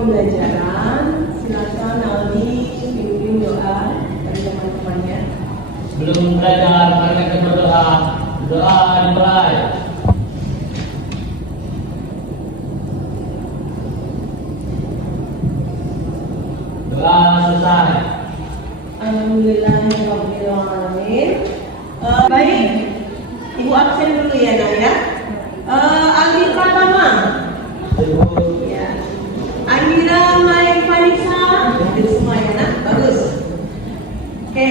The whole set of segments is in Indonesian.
pembelajaran. Silakan Aldi pimpin doa dari teman-temannya. Sebelum belajar, mari kita berdoa. Doa dimulai. Doa selesai. Alhamdulillahirrahmanirrahim. Baik, Ibu absen dulu ya Nak ya. Aldi Pratama. Ya. Amira Mai Vanessa. Itu semua ya Nak. Bagus. Oke.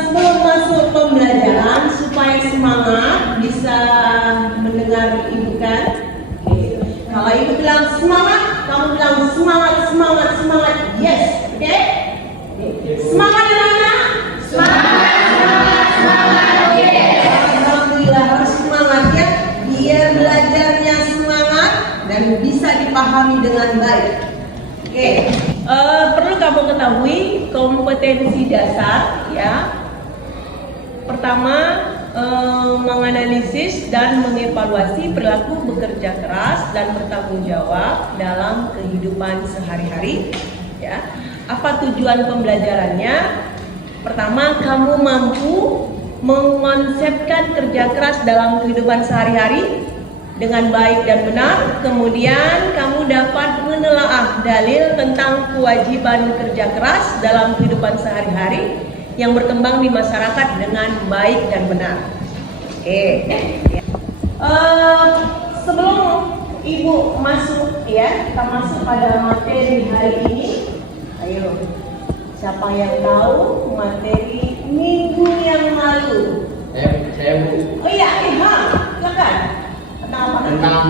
Sebelum masuk pembelajaran supaya semangat bisa mendengar Ibu kan. Oke. Kalau Ibu bilang semangat, kamu bilang semangat, semangat, semangat. Yes. Oke? Semangat anak-anak. Semangat. Yes. Alhamdulillah harus semangat ya. Biar belajarnya semangat dan bisa dipahami dengan baik. Oke. Perlu kamu ketahui kompetensi dasar ya. Pertama, menganalisis dan mengevaluasi perilaku bekerja keras dan bertanggung jawab dalam kehidupan sehari-hari ya. Apa tujuan pembelajarannya? Pertama, kamu mampu mengonsepkan kerja keras dalam kehidupan sehari-hari dengan baik dan benar. Kemudian kamu dapat menelaah dalil tentang kewajiban kerja keras dalam kehidupan sehari-hari yang berkembang di masyarakat dengan baik dan benar. Oke. Sebelum Ibu masuk ya, kita masuk pada materi hari ini. Ayo, siapa yang tahu materi minggu yang lalu? Saya Bu. Oh iya, silakan. Tentang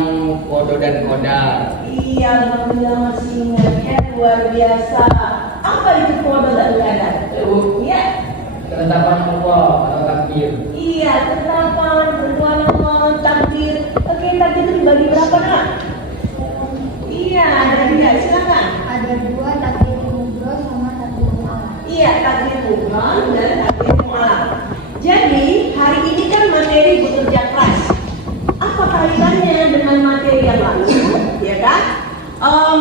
kodo dan kodar. Iya, alhamdulillah masih ingat ya, luar biasa. Apa itu kodo dan kodar? Iya. Ketetapan Allah atau takdir. Iya, ketetapan berdoa Allah, takdir. Oke, takdir itu dibagi berapa Nak? Iya, ada tiga. Silakan. Ada dua, takdir mubroh sama takdir mu'alaf. Iya, takdir mubroh dan takdir mu'alaf. Jadi hari ini kan materi bekerja keras. Apa kaitannya dengan materi yang lalu? Ya kan?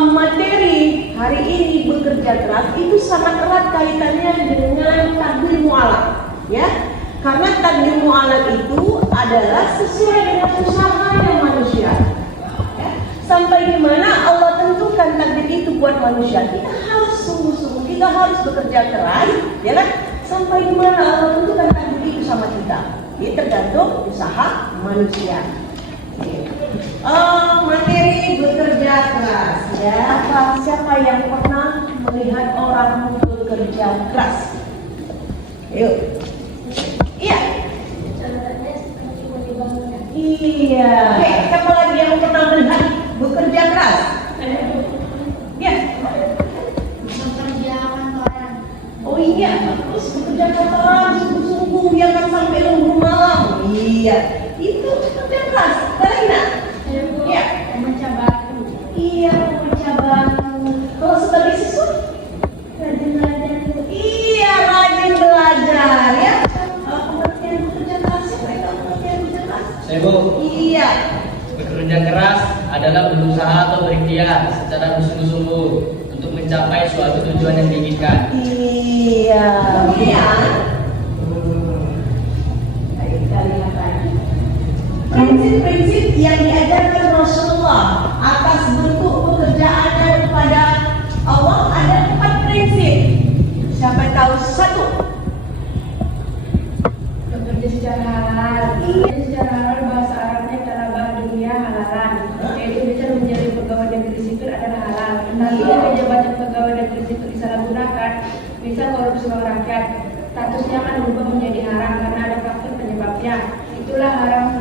Materi hari ini bekerja keras itu sangat erat kaitannya dengan takdir mu'alaf. Ya, karena takdir mu'alaf itu adalah sesuai dengan usahanya manusia. Ya. Sampai di mana Allah tentukan takdir itu buat manusia, kita harus sungguh-sungguh, kita harus bekerja keras, ya kan? Sampai di mana Allah tentukan takdir itu sama kita, ini tergantung usaha manusia. Materi bekerja keras, ya. Siapa yang pernah melihat orang bekerja keras? Yuk. Iya. Iya. Oke, siapa lagi yang pernah melihat bekerja keras? Ya. Bekerja kantoran. Oh iya, terus bekerja kantoran sungguh-sungguh yang kan sampai lembur malam. Iya, itu bekerja keras. Lagi nak? Iya. Memecah batu. Iya, memecah batu. Kalau sebagai siswa? Rajin belajar. Iya, rajin belajar ya. Pengertian bekerja keras, siapa yang tahu pengertian bekerja keras? Saya Bu. Iya. Bekerja keras adalah berusaha atau berikhtiar secara bersungguh-sungguh untuk mencapai suatu tujuan yang diinginkan. Iya. Kemudian, ayo kita lihat lagi. Prinsip-prinsip yang diajarkan Rasulullah atas bentuk pekerjaannya kepada Allah ada 4 prinsip. Siapa yang tahu? 1. Bekerja secara halal. Bekerja secara halal bahasa Arabnya talabah dunia halalan. Yaitu bisa menjadi pegawai negeri sipil adalah halal. Tetapi ada jabatan pegawai negeri sipil disalahgunakan, bisa korupsi uang rakyat. Statusnya akan berubah menjadi haram karena ada faktor penyebabnya. Itulah haram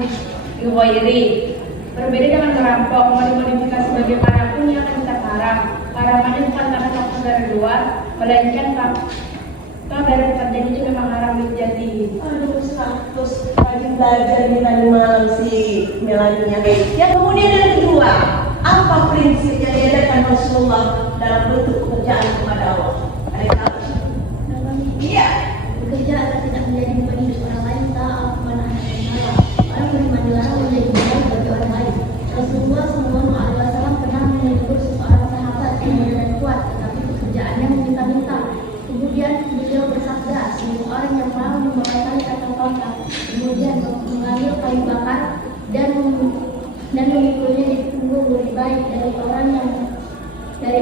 ghairi. Berbeda dengan merampok, mau dimodifikasi bagaimanapun yang akan tetap haram. Haramannya bukan karena faktor dari luar, melainkan faktor dari pekerjaan itu memang haram jadi. Aduh, 100 rajin belajar nih tadi malam si Melania. Ya, kemudian yang kedua, apa prinsip yang diajarkan Rasulullah dalam bentuk pekerjaan kepada Allah? Ada yang tahu? Iya. Bekerja agar tidak menjadi beban hidup orang lain, taat kepada anak dan salah. Orang beriman dilarang menjadi beban bagi orang lain. Rasulullah SAW pernah menegur seseorang dan memikulnya ditunggu lebih baik dari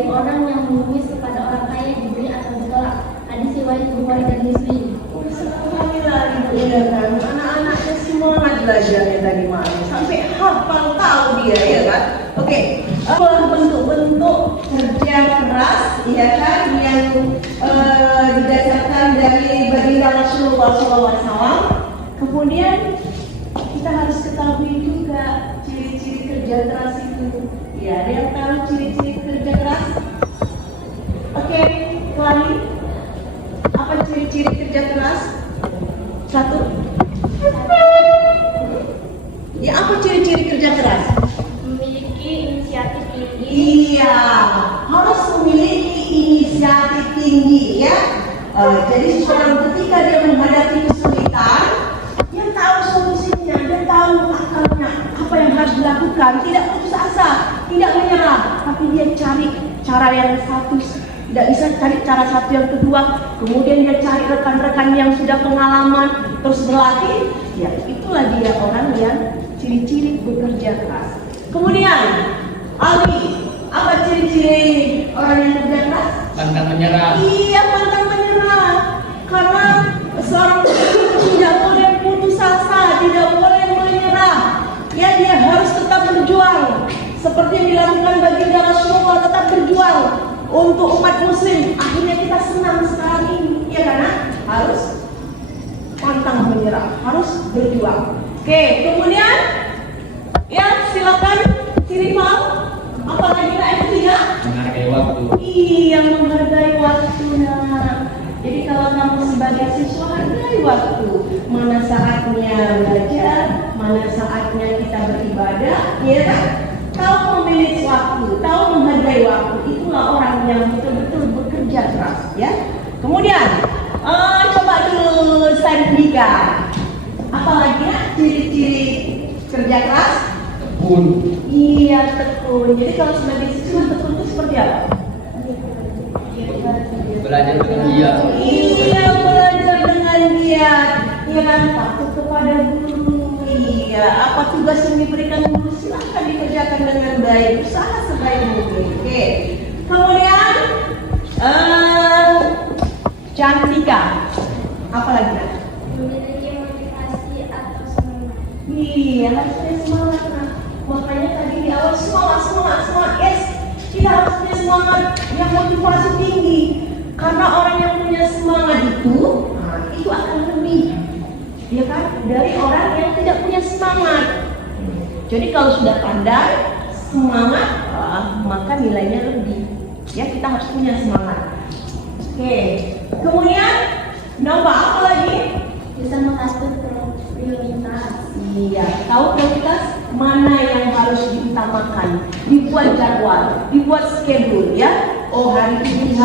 orang yang mengemis kepada orang kaya diberi atau ditolak. Hadis riwayat Bukhari dan Muslim. Alhamdulillah ibu ya kan, anak-anaknya semangat belajarnya tadi malam sampai hafal tahu dia ya kan. Oke, bentuk-bentuk kerja keras ya kan yang didasarkan dari baginda Rasulullah SAW. Kemudian kita harus ketahui juga ciri-ciri kerja keras itu. Ya, ada yang tahu ciri-ciri kerja keras? Oke, Wali, apa ciri-ciri kerja keras? Satu. Ya, apa ciri-ciri kerja keras? Memiliki inisiatif tinggi. Iya, harus memiliki inisiatif tinggi ya. Jadi seseorang ketika dia menghadapi kesulitan, dia tahu solusinya, dia tahu akalnya, apa yang harus dilakukan, tidak putus asa, tidak menyerah, tapi dia cari cara yang satu, tidak bisa cari cara satu yang kedua, kemudian dia cari rekan-rekan yang sudah pengalaman, terus berlatih. Ya, itulah dia orang yang ciri-ciri bekerja keras. Kemudian, Ali, apa ciri-ciri orang yang bekerja keras? Pantang menyerah. Iya, pantang menyerah. Karena seorang tidak boleh putus asa, tidak boleh menyerah. Ya, dia harus tetap berjuang. Seperti yang dilakukan baginda Rasulullah, tetap berjuang untuk umat muslim. Akhirnya kita senang sekarang ini, ya karena harus pantang menyerah, harus berjuang. Oke, kemudian ya silakan ciri mal. Apalagi yang ketiga? Menghargai waktu. Iya, menghargai waktu. Nah, jadi kalau kamu sebagai siswa hargai waktu. Mana saatnya belajar, mana saatnya kita beribadah, ya kan? Tahu memilih waktu, tahu menghargai waktu. Itulah orang yang betul-betul bekerja keras, ya. Kemudian, coba dulu Sandika. Apalagi ya ciri-ciri kerja keras? Tekun. Iya, tekun. Jadi kalau sebagai siswa tekun itu seperti apa? Belajar dengan giat. Iya, belajar dengan giat. Iya kan, patuh kepada guru. Iya, apa tugas yang diberikan guru silahkan dikerjakan dengan baik, usaha sebaik mungkin. Oke. Kemudian, Cantika. Apa lagi? Memiliki motivasi atau semangat. Iya, harus punya semangat. Nah, makanya tadi di awal semangat. Yes, kita harus punya semangat yang motivasi tinggi. Karena orang yang punya semangat itu akan lebih, ya kan, dari orang yang tidak punya semangat. Jadi kalau sudah pandai semangat, maka nilainya lebih. Ya, kita harus punya semangat. Oke, kemudian nomor apa lagi? Bisa mengatur prioritas. Iya, tahu prioritas mana yang harus diutamakan, dibuat jadwal, dibuat schedule ya. Oh, hari ini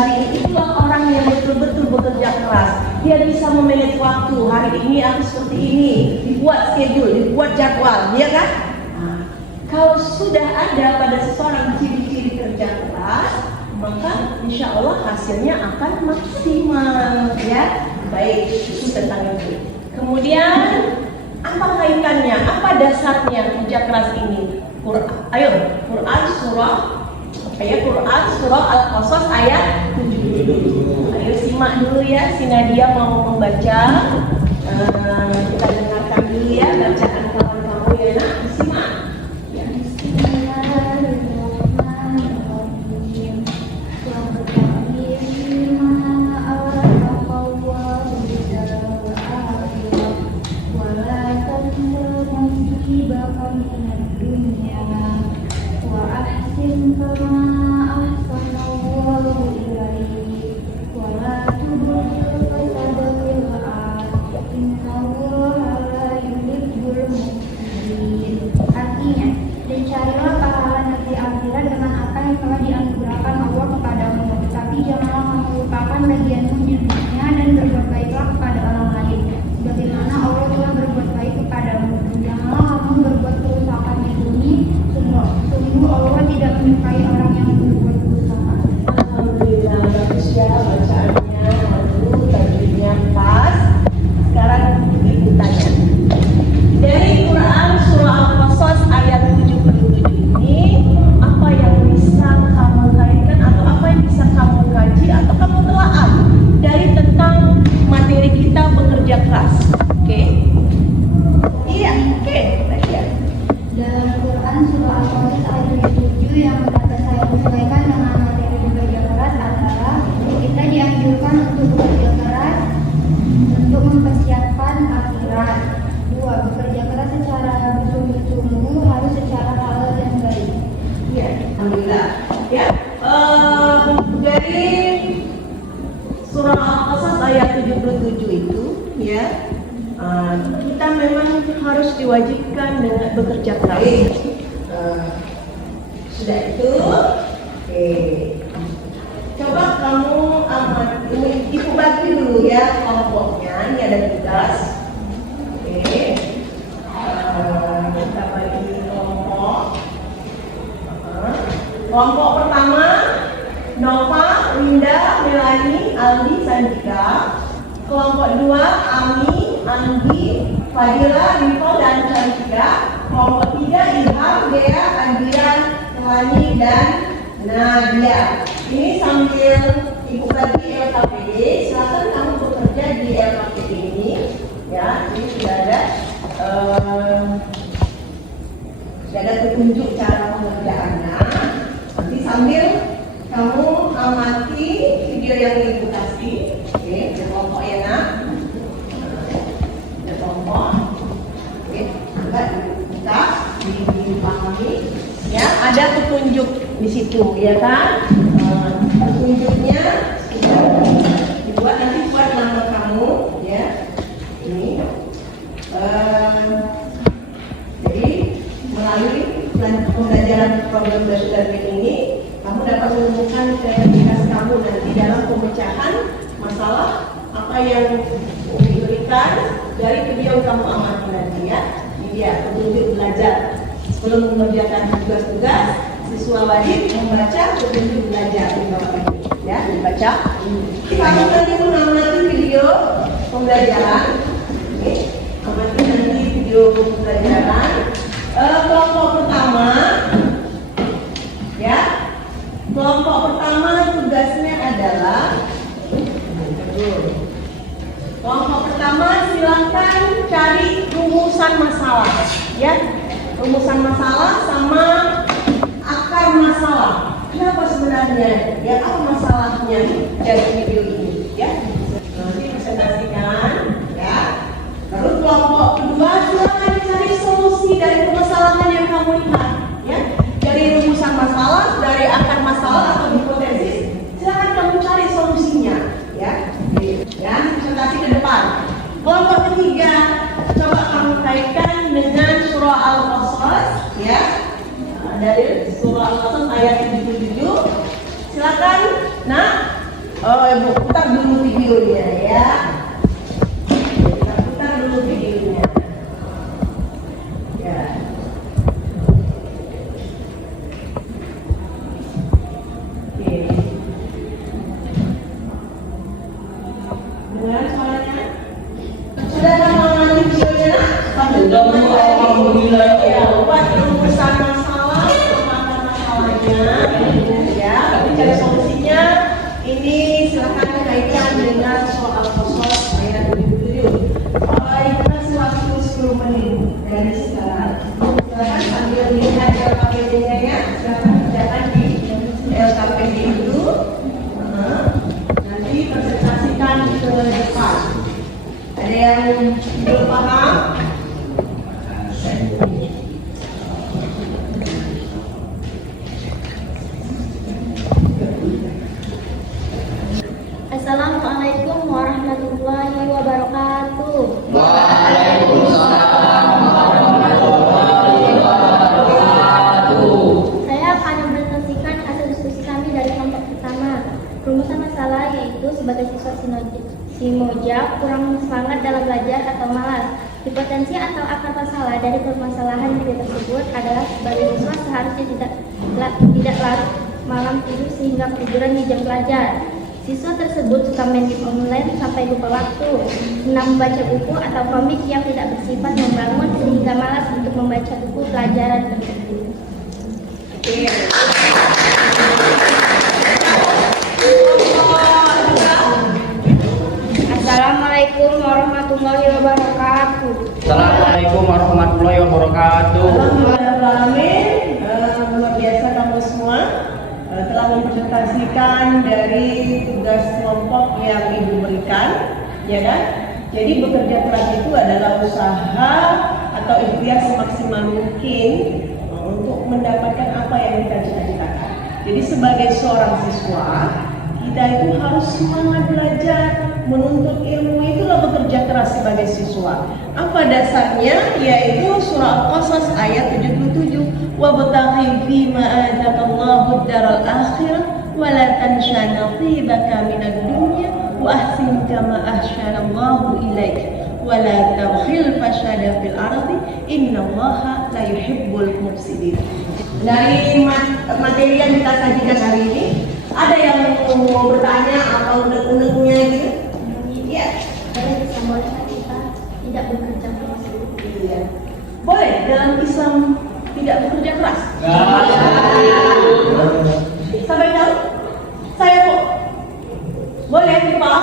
itulah orang yang betul-betul bekerja keras. Dia bisa memanage waktu. Hari ini aku seperti ini, dibuat schedule, dibuat jadwal, ya kan? Nah, kalau sudah ada pada seseorang ciri-ciri kerja keras, maka insya Allah hasilnya akan maksimal, ya. Baik, itu tentang itu. Kemudian apa kaitannya? Apa dasarnya kerja keras ini? Quran surah Al-Qasas ayat 7. Ayo simak dulu ya, si Nadia mau membaca. Kita dengarkan dulu ya bacaan kawan-kawan ya, nak. Simak. Ya. Artinya, dan carilah pahala negeri akhirat dengan apa yang telah dianugerahkan Allah kepadamu. Tapi janganlah kamu lupakan bagianmu di dunia dan berbuat baiklah kepada orang lain, sebagaimana Allah telah berbuat baik kepadamu. Janganlah kamu berbuat kerusakan di bumi. Sungguh Allah tidak menyukai orang yang berbuat kerusakan. Alhamdulillah, bagus ya bacaannya, tajwidnya pas. Sekarang ibu tanya. Dari Quran surah Al-Qasas ayat 72. halalan surah Al-Qasas ayat 77 yang dapat saya sesuaikan dengan materi bekerja keras adalah kita dianjurkan untuk bekerja keras untuk mempersiapkan akhirat. 2. Bekerja keras secara bersungguh-sungguh harus secara halal dan baik. Ya, alhamdulillah. Ya, dari surah Al-Qasas ayat 77 itu, ya, kita memang harus diwajibkan dengan bekerja keras. Sudah itu, coba kamu ibu bagi dulu ya kelompoknya. Ini ada tugas. Kita bagi kelompok. Kelompok pertama, Nova, Winda, Melani, Aldi, Sandika. Kelompok 2, Ami, Andi, Fadila, Rico, dan Cantika. Kelompok 3, Ilham, Dea, Andiran, Melani, dan Nadia. Ini sambil ibu bagi LKPD, silakan kamu bekerja di LKPD ini. Ya, ini sudah ada petunjuk cara pengerjaannya. Nanti sambil kamu amati video yang ibu kasih. Oke, ada kelompok ya nak. Ada kelompok. Oke, agak kita dipahami. Ya, ada petunjuk di situ, ya kan? Petunjuknya dibuat, nanti buat nama kamu, ya. Ini. Jadi melalui pembelajaran program belajar ini, kamu dapat menemukan kreativitas kamu nanti dalam pemecahan masalah apa yang diberikan dari video yang kamu amati nanti ya. Ini dia petunjuk belajar. Sebelum mengerjakan tugas-tugas, siswa wajib membaca petunjuk belajar di bawah ini. Ya, dibaca. Kamu nanti mengamati video pembelajaran. Oke, amati nanti video pembelajaran. Kelompok pertama, ya. Kelompok pertama tugasnya adalah kelompok pertama silakan cari rumusan masalah, ya. Rumusan masalah sama akar masalah. Kenapa sebenarnya? Ya, apa masalahnya dari video ini? Ya, nanti presentasikan, ya. Lalu kelompok kedua silakan cari solusi dari permasalahan yang kamu lihat, ya. Dari rumusan masalah, dari akar masalah atau hipotesis, silakan kamu cari solusinya, ya. Ya, presentasi ke depan. Kelompok ketiga, coba kamu kaitkan dengan surah Al-Qasas, ya. Dari surah Al-Qasas ayat 77. Silakan, nah, ibu putar dulu videonya, ya. Kita putar dulu videonya. Ya. Oke. Dengar suaranya? Sudah mengalami videonya? Sudah mengalami. Ya, buat rumusan masalah, pemahaman masalahnya, ya. Tapi cari solusinya. Ini silakan kaitkan dengan soal Al-Qasas ayat 77. Ibu kasih waktu 10 menit dari sekarang. Silakan sambil lihat LKPD-nya ya. Silakan kerjakan di LKPD dulu. Nanti presentasikan ke depan. Ada yang belum paham? Assalamualaikum warahmatullahi wabarakatuh. Waalaikumsalam warahmatullahi wabarakatuh. Saya akan mempresentasikan hasil diskusi kami dari kelompok pertama. Rumusan masalah yaitu sebagai siswa Simoja kurang semangat dalam belajar atau malas. Hipotensi atau akar masalah dari permasalahan video tersebut adalah sebagai siswa seharusnya tidak larut malam tidur sehingga ketiduran di jam belajar. Siswa tersebut suka main game online sampai lupa waktu, senang membaca buku atau komik yang tidak bersifat membangun sehingga malas untuk membaca buku pelajaran tersebut. Assalamualaikum warahmatullahi wabarakatuh. Assalamualaikum warahmatullahi wabarakatuh. Alhamdulillah. ya kan? Jadi bekerja keras itu adalah usaha atau ikhtiar semaksimal mungkin untuk mendapatkan apa yang kita cita-citakan. Jadi sebagai seorang siswa, kita itu harus semangat belajar, menuntut ilmu, itulah bekerja keras sebagai siswa. Apa dasarnya? Yaitu surah Al-Qasas ayat 77. Wabtaghi fima atakallahu ad-daral akhirah wa la tansha nasibaka minad dunya wa ahsin kama ahsanallahu ilaik wa la tabkhil fasada fil ardi innallaha la yuhibbul mufsidin. Dari materi yang kita sajikan hari ini, ada yang mau bertanya atau unek-uneknya gitu? Iya. Bolehkah kita tidak bekerja keras? Iya. Boleh dalam Islam tidak bekerja keras? Sampai tahu? Saya kok boleh Pak?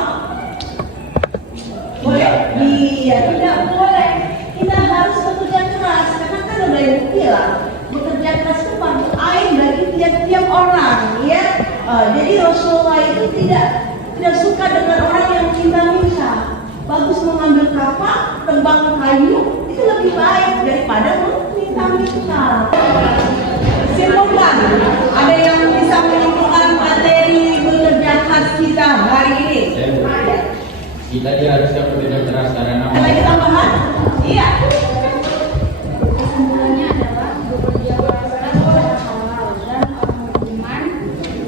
Boleh? Iya, tidak boleh. Kita harus bekerja keras karena kan udah yang bilang bekerja keras itu fardu ain bagi tiap-tiap orang, ya. Jadi Rasulullah itu tidak suka dengan orang yang minta-minta. Bagus mengambil kapak, tebang kayu itu lebih baik daripada meminta-minta. Simpulkan, ada yang bisa menyimpulkan materi bekerja keras kita hari ini? Kita diharuskan bekerja keras karena Ada lagi tambahan? Iya. Kesimpulannya adalah bekerja keras adalah halal dan orang beriman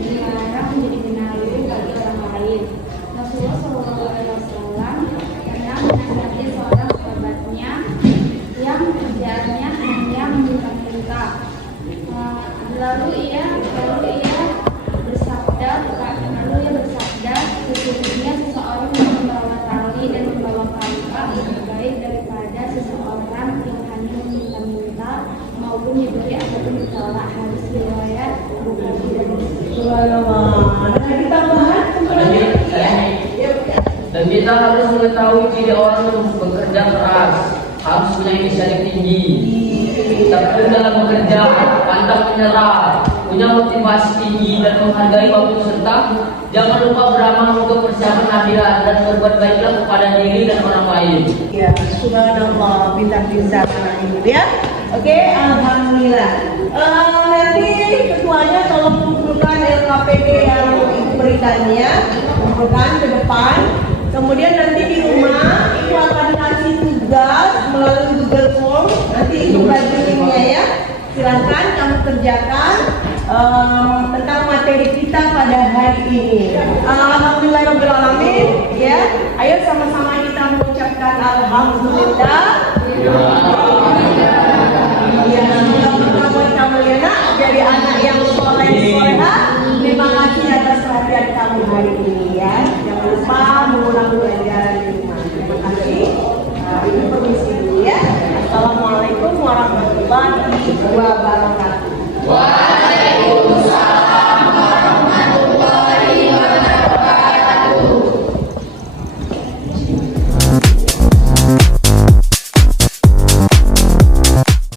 dilarang menjadi benalu bagi orang lain. Rasulullah SAW pernah menasihati seorang sahabatnya yang kerjaannya hanya meminta-minta. Lalu ia bersabda, sesungguhnya seseorang yang membawa tali dan membawa kapak lebih baik daripada seseorang yang hanya meminta-minta maupun diberi ataupun ditolak. Hadis riwayat Bukhari dan Muslim. Subhanallah. Ada lagi tambahan? Dan kita harus mengetahui ciri orang yang bekerja keras, harus punya inisiatif tinggi, tekun dalam bekerja, pantang menyerah, punya motivasi tinggi dan menghargai waktu serta jangan lupa beramal untuk persiapan akhirat dan berbuat baiklah kepada diri dan orang lain. Ya, subhanallah, pintar-pintar anak ibu ya. Oke, alhamdulillah. Nanti ketuanya tolong kumpulkan LKPD yang berikannya, kumpulkan ke depan. Kemudian nanti di rumah ibu akan kasih tugas melalui Google Form. Nanti ibu bagi linknya ya. Silakan kamu kerjakan tentang materi kita pada hari ini. Alhamdulillahirobbilalamin. Ya, ayo sama-sama kita mengucapkan alhamdulillah. Ya, semoga buat kamu Lena jadi anak yang soleh-solehah. Terima kasih atas perhatian kamu hari ini ya. Jangan lupa mengulang pelajaran di rumah. Terima kasih. Ibu permisi dulu ya. Assalamualaikum warahmatullahi wabarakatuh.